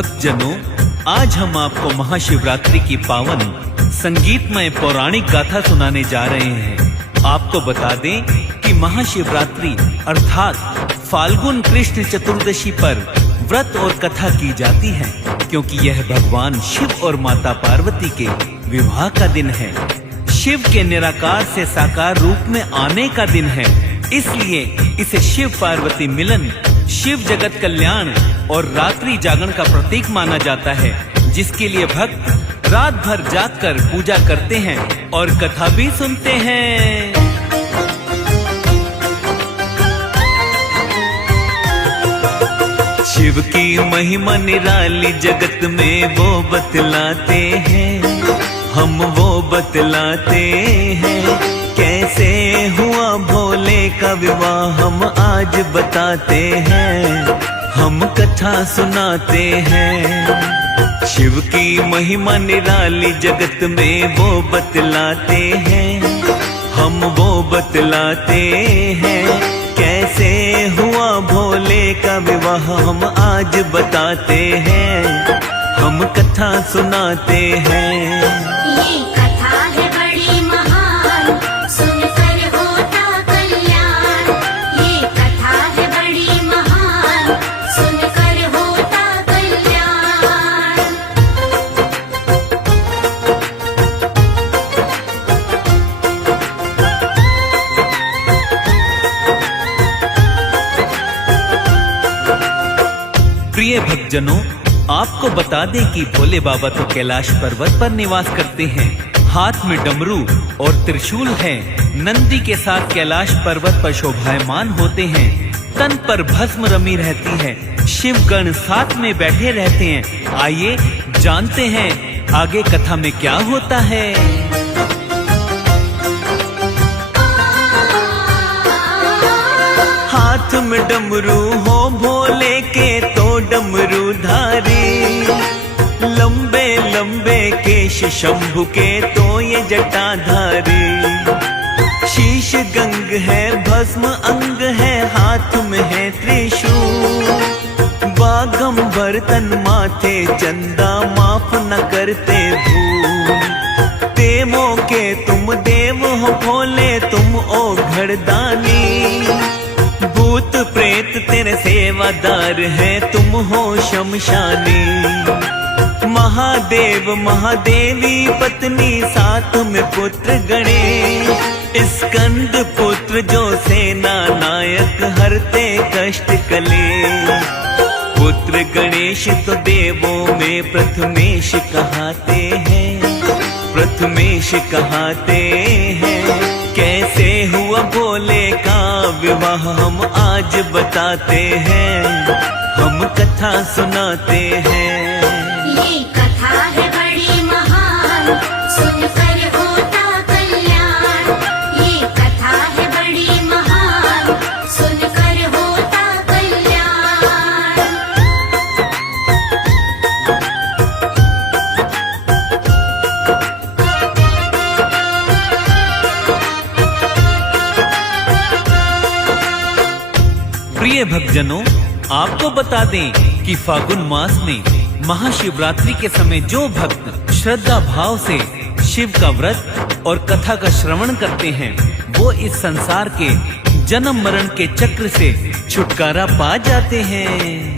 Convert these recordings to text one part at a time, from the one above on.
भक्तजनों, आज हम आपको महाशिवरात्रि की पावन संगीतमय पौराणिक गाथा सुनाने जा रहे हैं। आपको बता दें कि महाशिवरात्रि अर्थात फाल्गुन कृष्ण चतुर्दशी पर व्रत और कथा की जाती है, क्योंकि यह भगवान शिव और माता पार्वती के विवाह का दिन है। शिव के निराकार से साकार रूप में आने का दिन है, इसलिए इसे शिव पार्वती मिलन, शिव जगत कल्याण और रात्रि जागरण का प्रतीक माना जाता है, जिसके लिए भक्त रात भर जागकर पूजा करते हैं और कथा भी सुनते हैं। शिव की महिमा निराली जगत में वो बतलाते हैं, हम वो बतलाते हैं। कैसे हुआ भोले का विवाह हम आज बताते हैं, हम कथा सुनाते हैं। शिव की महिमा निराली जगत में वो बतलाते हैं, हम वो बतलाते हैं। कैसे हुआ भोले का विवाह हम आज बताते हैं, हम कथा सुनाते हैं। प्रिय भक्तजनों, आपको बता दें कि भोले बाबा तो कैलाश पर्वत पर निवास करते हैं। हाथ में डमरू और त्रिशूल है। नंदी के साथ कैलाश पर्वत पर शोभायमान होते हैं। तन पर भस्म रमी रहती है। शिवगण साथ में बैठे रहते हैं। आइए जानते हैं आगे कथा में क्या होता है। हाथ में डमरू हो भोले के तो डमरू धारी, लंबे लंबे केश शंभु के तो ये जटाधारी। शीश गंग है भस्म अंग है, हाथ में है त्रिशूल। बागंबर तन माथे चंदा माफ न करते भूल। देवों के तुम देव हो भोले तुम ओ घरदानी। भूत प्रेत तेरे सेवादार है तुम हो शमशानी। महादेव महादेवी पत्नी साथ में पुत्र गणेश। स्कंद पुत्र जो सेना नायक हरते कष्ट कलेश। पुत्र गणेश तो देवों में प्रथमेश कहाते हैं, प्रथमेश कहाते हैं। कैसे हुआ भोले का विवाह हम आज बताते हैं, हम कथा सुनाते हैं। ये कथा है बड़ी महान, सुनकर होता कल्याण। ये कथा है बड़ी महान, सुनकर होता कल्याण। प्रिय भक्तजनों, आपको बता दें कि फागुन मास में महाशिवरात्रि के समय जो भक्त श्रद्धा भाव से शिव का व्रत और कथा का श्रवण करते हैं, वो इस संसार के जन्म मरण के चक्र से छुटकारा पा जाते हैं।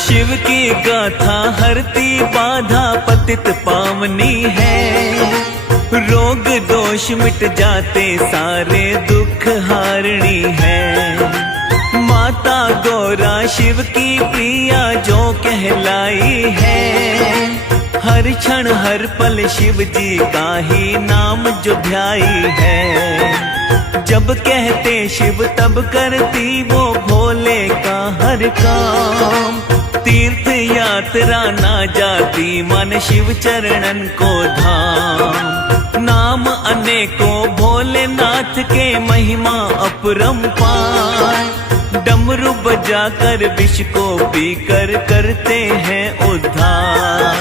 शिव की गाथा हरती बाधा पतित पावनी है। रोग दोष मिट जाते सारे दुख हारणी है। माता गौरा शिव की प्रिया जो कहलाई है। हर क्षण हर पल शिव जी का ही नाम जो ध्याई है। जब कहते शिव तब करती वो भोले का हर काम। तीर्थ यात्रा ना जाती मन शिव चरणन को धाम। नाम अनेकों भोलेनाथ के महिमा अपरंपार। डमरू बजाकर विष को पीकर करते हैं उद्धार।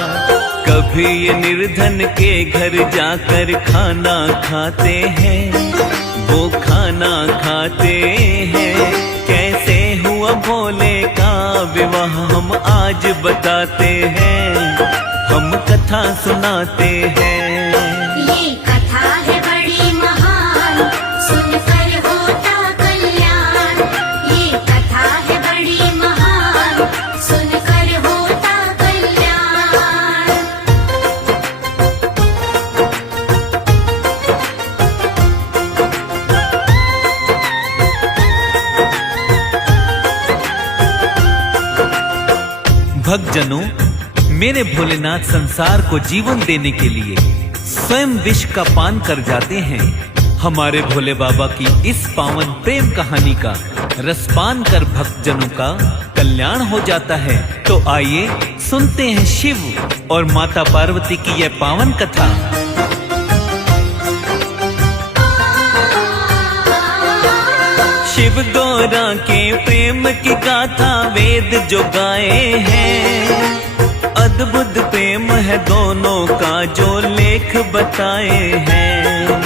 भी ये निर्धन के घर जाकर खाना खाते हैं, वो खाना खाते हैं। कैसे हुआ भोले का विवाह हम आज बताते हैं, हम कथा सुनाते हैं। ये कथा है बड़ी महान, सुनकर होता कल्याण। ये कथा है बड़ी महान, सुनकर होता कल्याण। भक्तजनों, मेरे भोलेनाथ संसार को जीवन देने के लिए स्वयं विष का पान कर जाते हैं। हमारे भोले बाबा की इस पावन प्रेम कहानी का रसपान कर भक्तजनों का कल्याण हो जाता है। तो आइए सुनते हैं शिव और माता पार्वती की यह पावन कथा। शिव गौरा के प्रेम की गाथा वेद जो गाए हैं, अद्भुत प्रेम है दोनों का जो लेख बताए हैं।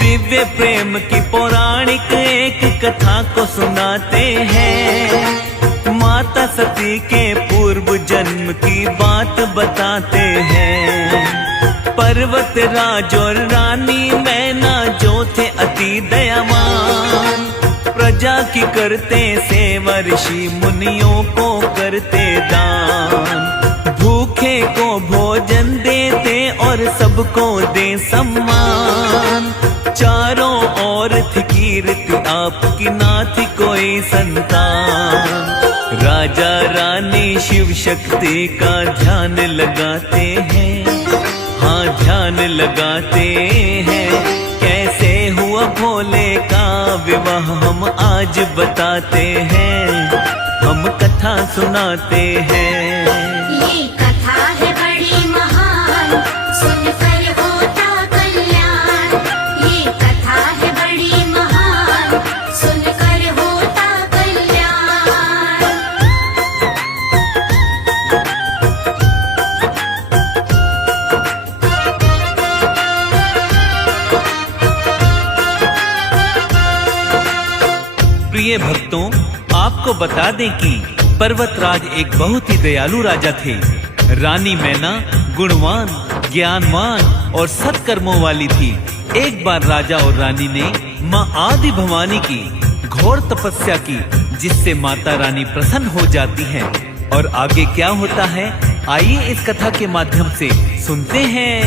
दिव्य प्रेम की पौराणिक एक कथा को सुनाते हैं, माता सती के पूर्व जन्म की बात बताते हैं। पर्वत राज और रानी मैना जो थे अति दयावान, प्रजा की करते सेवा, ऋषि मुनियों को करते दान। भूखे को भोजन देते और सबको दे सम्मान। चारों ओर थी कीर्ति आपकी, ना थी कोई संतान। राजा रानी शिव शक्ति का ध्यान लगाते हैं, हाँ ध्यान लगाते हैं। कैसे हुआ भोले का विवाह हम आज बताते हैं, हम कथा सुनाते हैं। ये कथा है बड़ी महान, सुनकर होता कल्याण। ये कथा है बड़ी महान, सुनकर होता कल्याण। प्रिय भक्तों, आपको बता दें कि पर्वतराज एक बहुत ही दयालु राजा थे। रानी मैना गुणवान, ज्ञानवान और सत्कर्मों वाली थी। एक बार राजा और रानी ने माँ आदि भवानी की घोर तपस्या की, जिससे माता रानी प्रसन्न हो जाती हैं। और आगे क्या होता है, आइए इस कथा के माध्यम से सुनते हैं।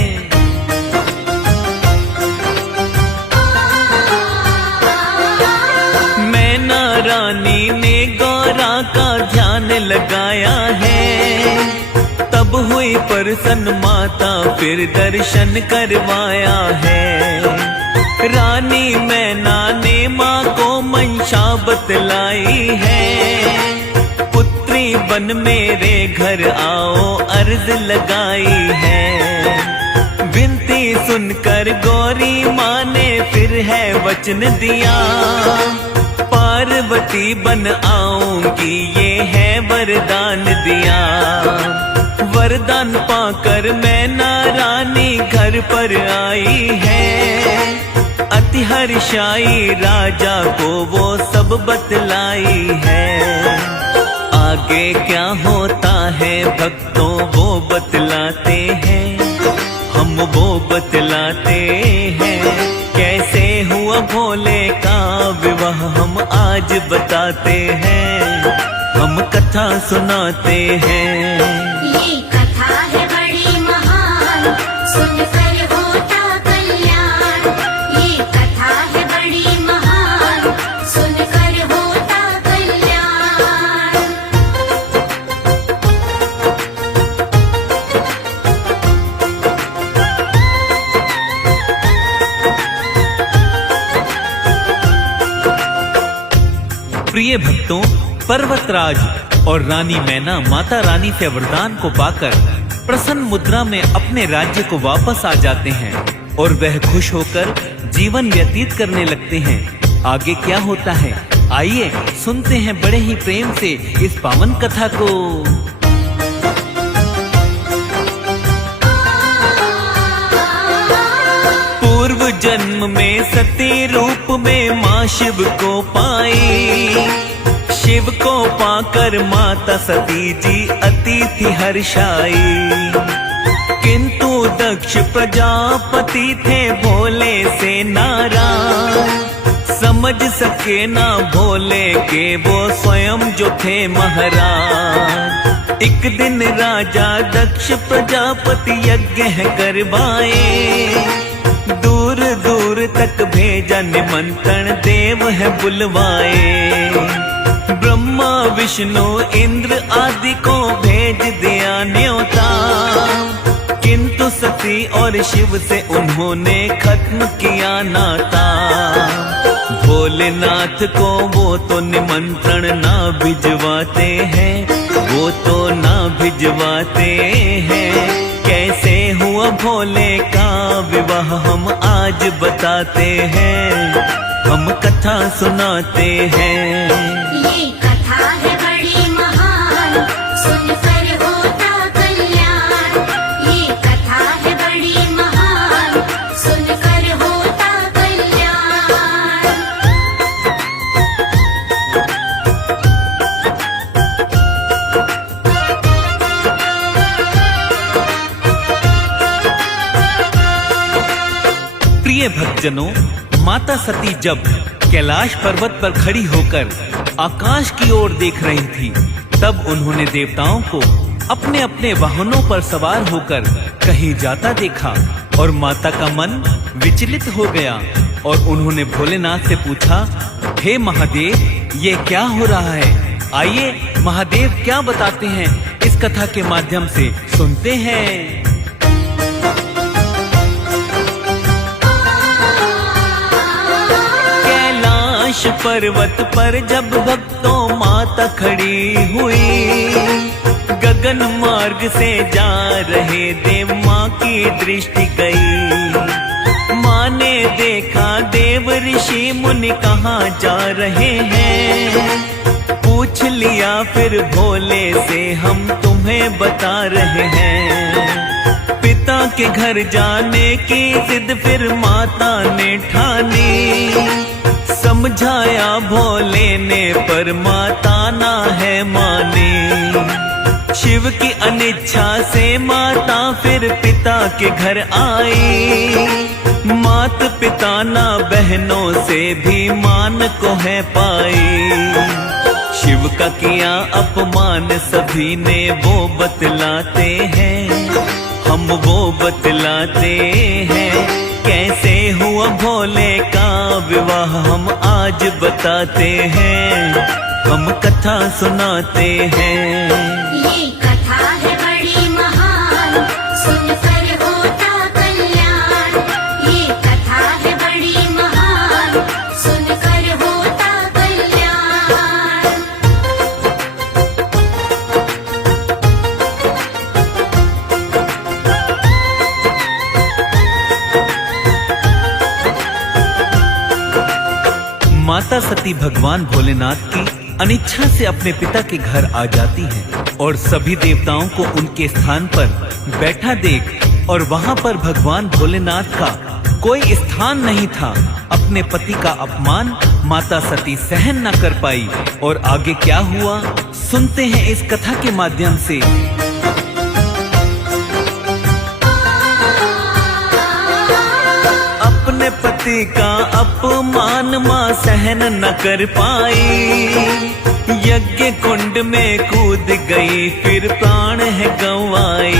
मैना रानी ने गौरा का ध्यान लगाया है, तब हुई प्रसन्न माता, फिर दर्शन करवाया है। रानी मैना ने माँ को मंशा बतलाई है, पुत्री बन मेरे घर आओ अर्ज लगाई है। विनती सुनकर गौरी माँ ने फिर है वचन दिया, पार्वती बन आऊंगी ये है वरदान दिया। वरदान पाकर मैना रानी घर पर आई है, अति हर्षाई राजा को वो सब बतलाई है। आगे क्या होता है भक्तों वो बतलाते हैं, हम वो बतलाते हैं। कैसे हुआ भोले का विवाह हम आज बताते हैं, हम कथा सुनाते हैं। ये कथा है बड़ी महान, सुनकर होता कल्याण। ये कथा है बड़ी महान, सुनकर होता कल्याण। प्रिय भक्तों, पर्वतराज और रानी मैना माता रानी से वरदान को पाकर प्रसन्न मुद्रा में अपने राज्य को वापस आ जाते हैं और वह खुश होकर जीवन व्यतीत करने लगते हैं। आगे क्या होता है, आइए सुनते हैं बड़े ही प्रेम से इस पावन कथा को। जन्म में सती रूप में माँ शिव को पाई। शिव को पाकर माता सती जी अति थी हर्षाई। किंतु दक्ष प्रजापति थे भोले से नाराज, समझ सके ना भोले के वो स्वयं जो थे महाराज। एक दिन राजा दक्ष प्रजापति यज्ञ करवाए, दूर दूर तक भेजा निमंत्रण देव है बुलवाए। ब्रह्मा विष्णु इंद्र आदि को भेज दिया न्योता, किंतु सती और शिव से उन्होंने खत्म किया नाता। भोलेनाथ को वो तो निमंत्रण ना भिजवाते हैं, वो तो ना भिजवाते हैं। कैसे हुआ भोले का विवाह हम आज बताते हैं, हम कथा सुनाते हैं। ये कथा है बड़ी महान, सुनकर होता कल्याण। ये कथा है बड़ी महान, सुनकर होता कल्याण। प्रिय भक्तजनों, माता सती जब कैलाश पर्वत पर खड़ी होकर आकाश की ओर देख रही थी, तब उन्होंने देवताओं को अपने अपने वाहनों पर सवार होकर कहीं जाता देखा और माता का मन विचलित हो गया और उन्होंने भोलेनाथ से पूछा, हे महादेव, ये क्या हो रहा है? आइए महादेव क्या बताते हैं इस कथा के माध्यम से सुनते हैं। कैलाश पर्वत पर जब भक्तों माता खड़ी हुई, गगन मार्ग से जा रहे देव माँ की दृष्टि गई। माँ ने देखा देव ऋषि मुनि कहाँ जा रहे हैं, पूछ लिया फिर भोले से हम तुम्हें बता रहे हैं। पिता के घर जाने की जिद फिर माता ने ठानी, समझाया भोले ने पर माता ना है मानी। शिव की अनिच्छा से माता फिर पिता के घर आई, मात पिता ना बहनों से भी मान को है पाई। शिव का किया अपमान सभी ने वो बतलाते हैं, हम वो बतलाते हैं। कैसे हुआ भोले का विवाह हम आज बताते हैं, हम कथा सुनाते हैं। ये कथा है बड़ी महान, सुनकर होता कल्याण। ये कथा है बड़ी महान, सुनकर होता कल्याण। माता सती भगवान भोलेनाथ की अनिच्छा से अपने पिता के घर आ जाती हैं और सभी देवताओं को उनके स्थान पर बैठा देख और वहां पर भगवान भोलेनाथ का कोई स्थान नहीं था। अपने पति का अपमान माता सती सहन न कर पाई और आगे क्या हुआ सुनते हैं इस कथा के माध्यम से। अपने पति का अपमान माँ सहन न कर पाई, यज्ञ कुंड में कूद गई फिर प्राण है गंवाई।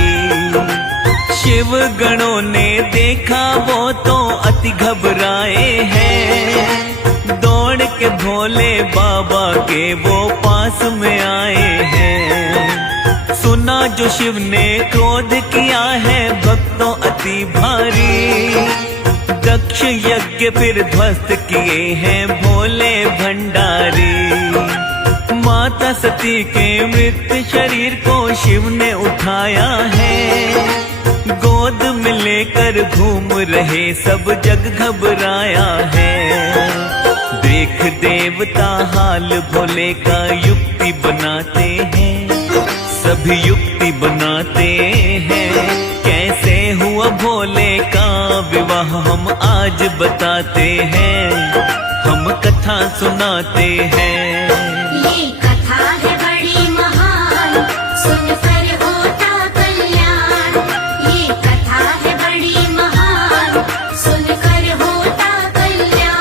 शिव गणों ने देखा वो तो अति घबराए हैं, दौड़ के भोले बाबा के वो पास में आए हैं। सुना जो शिव ने क्रोध किया है भक्तों अति भारी, दक्ष यज्ञ फिर ध्वस्त किए हैं भोले भंडारी। माता सती के मृत शरीर को शिव ने उठाया है, गोद में लेकर घूम रहे सब जग घबराया है। देख देवता हाल भोले का युक्ति बनाते हैं, सभी युक्ति बनाते हैं। कैसे हुआ भोले का विवाह हम आज आज बताते हैं, हम कथा सुनाते हैं। ये कथा है बड़ी महान, सुनकर होता कल्याण। ये कथा है बड़ी महान, सुनकर होता कल्याण।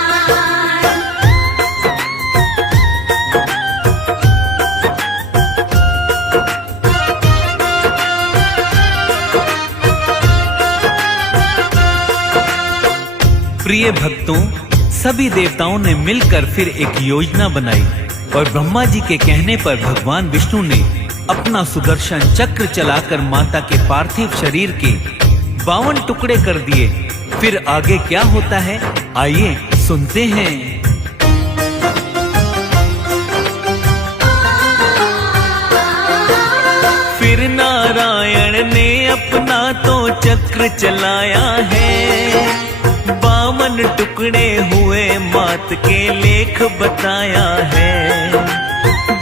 प्रिय भक्तों, सभी देवताओं ने मिलकर फिर एक योजना बनाई और ब्रह्मा जी के कहने पर भगवान विष्णु ने अपना सुदर्शन चक्र चलाकर माता के पार्थिव शरीर के 52 टुकड़े कर दिए। फिर आगे क्या होता है, आइए सुनते हैं। फिर नारायण ने अपना तो चक्र चलाया है, 52 टुकड़े हुए मात के लेख बताया है।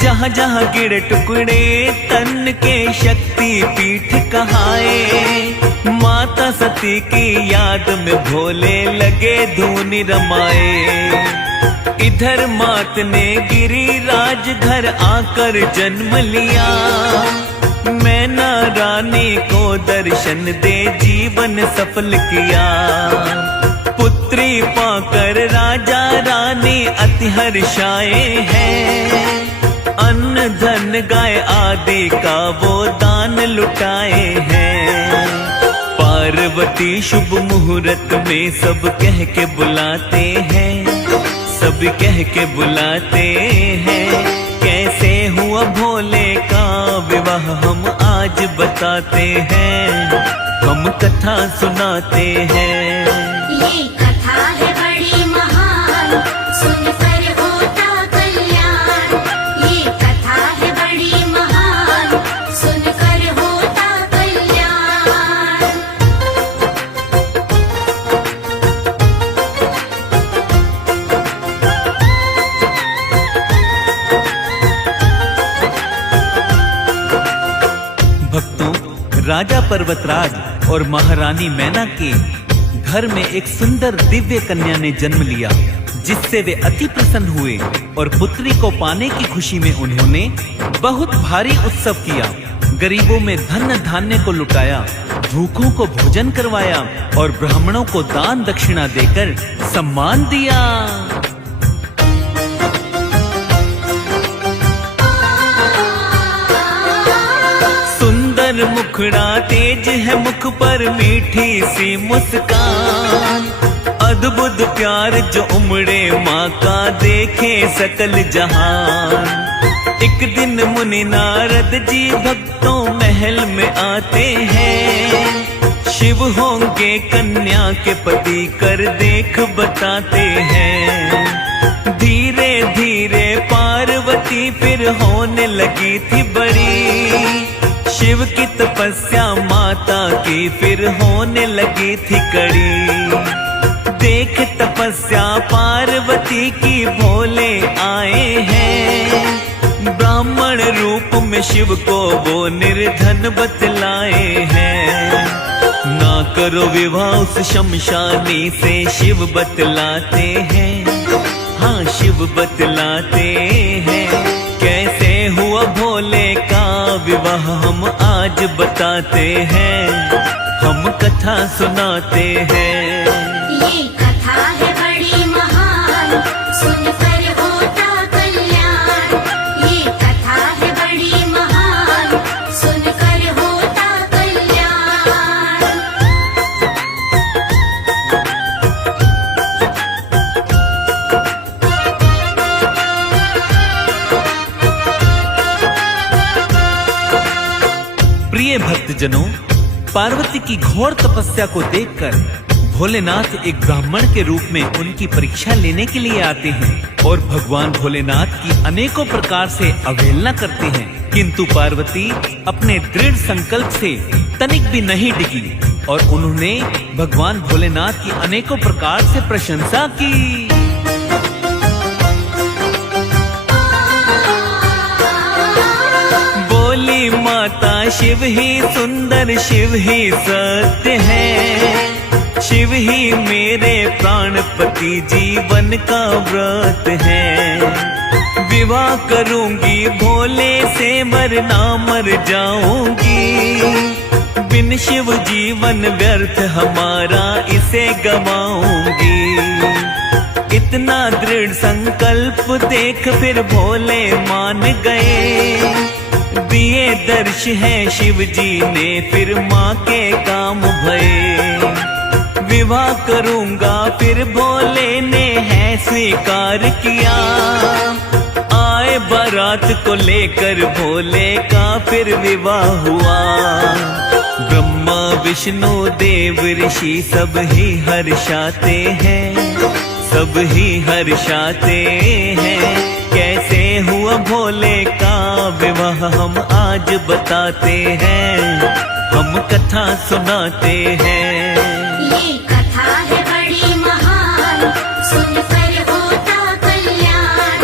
जहाँ जहाँ गिरे टुकड़े तन के शक्ति पीठ कहाए, माता सती की याद में भोले लगे धून रमाए। इधर मात ने गिरिराज घर आकर जन्म लिया, मैना रानी को दर्शन दे जीवन सफल किया। पुत्री पाकर राजा रानी अति हर्षाए हैं, अन्न धन गाय आदि का वो दान लुटाए हैं। पार्वती शुभ मुहूर्त में सब कह के बुलाते हैं, सब कह के बुलाते हैं। कैसे हुआ भोले का विवाह हम आज बताते हैं, हम कथा सुनाते हैं। ये कथा है बड़ी महान, सुनकर होता कल्याण। ये कथा है बड़ी महान, सुनकर होता कल्याण। भक्तों, राजा पर्वतराज और महारानी मैना के घर में एक सुंदर दिव्य कन्या ने जन्म लिया, जिससे वे अति प्रसन्न हुए और पुत्री को पाने की खुशी में उन्होंने बहुत भारी उत्सव किया। गरीबों में धन धान्य को लुटाया, भूखों को भोजन करवाया और ब्राह्मणों को दान दक्षिणा देकर सम्मान दिया। सुंदर मुखड़ा तेज है मुख पर मीठी सी मुस्कान, अद्भुत प्यार जो उमड़े माँ का देखे सकल जहान। एक दिन मुनि नारद जी भक्तों महल में आते हैं, शिव होंगे कन्या के पति कर देख बताते हैं। धीरे धीरे पार्वती फिर होने लगी थी बड़ी, शिव की तपस्या माता की फिर होने लगी थी कड़ी। देख तपस्या पार्वती की भोले आए हैं, ब्राह्मण रूप में शिव को वो निर्धन बतलाए हैं। ना करो विवाह उस शमशानी से शिव बतलाते हैं, हाँ शिव बतलाते हैं। कैसे हुआ भोले का विवाह हम आज बताते हैं, हम कथा सुनाते हैं। ये कथा है बड़ी महान, सुनकर होता कल्याण। ये कथा है बड़ी महान, सुनकर होता कल्याण। प्रिय भक्तजनों, पार्वती की घोर तपस्या को देखकर भोलेनाथ एक ब्राह्मण के रूप में उनकी परीक्षा लेने के लिए आते हैं और भगवान भोलेनाथ की अनेकों प्रकार से अवहेलना करते हैं, किंतु पार्वती अपने दृढ़ संकल्प से तनिक भी नहीं डिगी और उन्होंने भगवान भोलेनाथ की अनेकों प्रकार से प्रशंसा की। बोली माता शिव ही सुंदर, शिव ही सत्य है, शिव ही मेरे प्राणपति जीवन का व्रत है। विवाह करूंगी भोले से मरना मर जाऊंगी, बिन शिव जीवन व्यर्थ हमारा इसे गवाऊंगी। इतना दृढ़ संकल्प देख फिर भोले मान गए, दिए दर्श है शिव जी ने फिर माँ के काम भये। विवाह करूंगा फिर भोले ने है स्वीकार किया, आए बारात को लेकर भोले का फिर विवाह हुआ। ब्रह्मा विष्णु देव ऋषि सब ही हर्षाते हैं, सब ही हर्षाते हैं। कैसे हुआ भोले का विवाह हम आज बताते हैं, हम कथा सुनाते हैं। ये कथा है बड़ी महान, सुनकर होता कल्याण।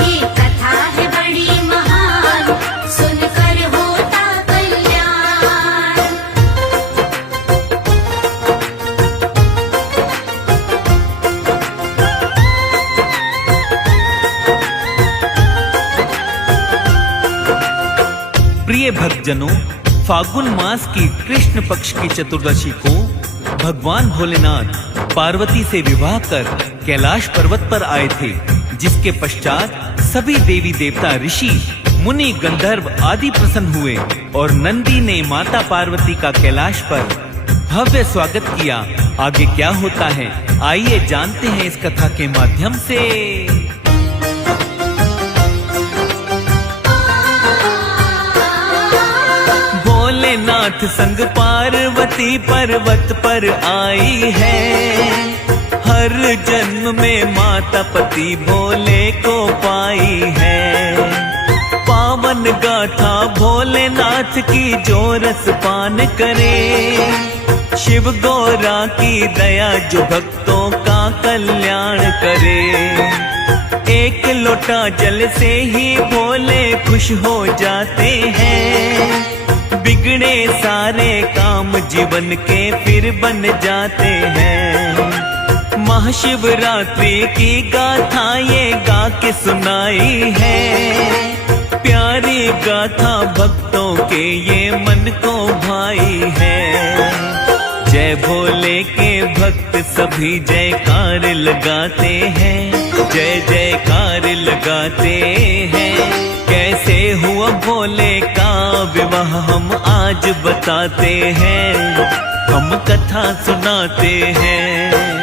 ये कथा है बड़ी महान, सुनकर होता कल्याण। प्रिय भक्तजनों, फागुन मास की कृष्ण पक्ष की चतुर्दशी को भगवान भोलेनाथ पार्वती से विवाह कर कैलाश पर्वत पर आए थे, जिसके पश्चात सभी देवी देवता ऋषि मुनि गंधर्व आदि प्रसन्न हुए और नंदी ने माता पार्वती का कैलाश पर भव्य स्वागत किया। आगे क्या होता है आइए जानते हैं इस कथा के माध्यम से। भोलेनाथ संग पार्वती पर्वत पर आई है, हर जन्म में माता पति भोले को पाई है। पावन गाथा भोलेनाथ की जो रस पान करे, शिव गौरा की दया जो भक्तों का कल्याण करे। एक लोटा जल से ही भोले खुश हो जाते हैं, बिगड़े सारे काम जीवन के फिर बन जाते हैं। महाशिवरात्रि की गाथा ये गा के सुनाई है, प्यारी गाथा भक्तों के ये मन को भाई है। जय भोले के भक्त सभी जयकार लगाते हैं, जय जयकार लगाते हैं। कैसे हुआ भोले का विवाह हम आज बताते हैं, हम कथा सुनाते हैं।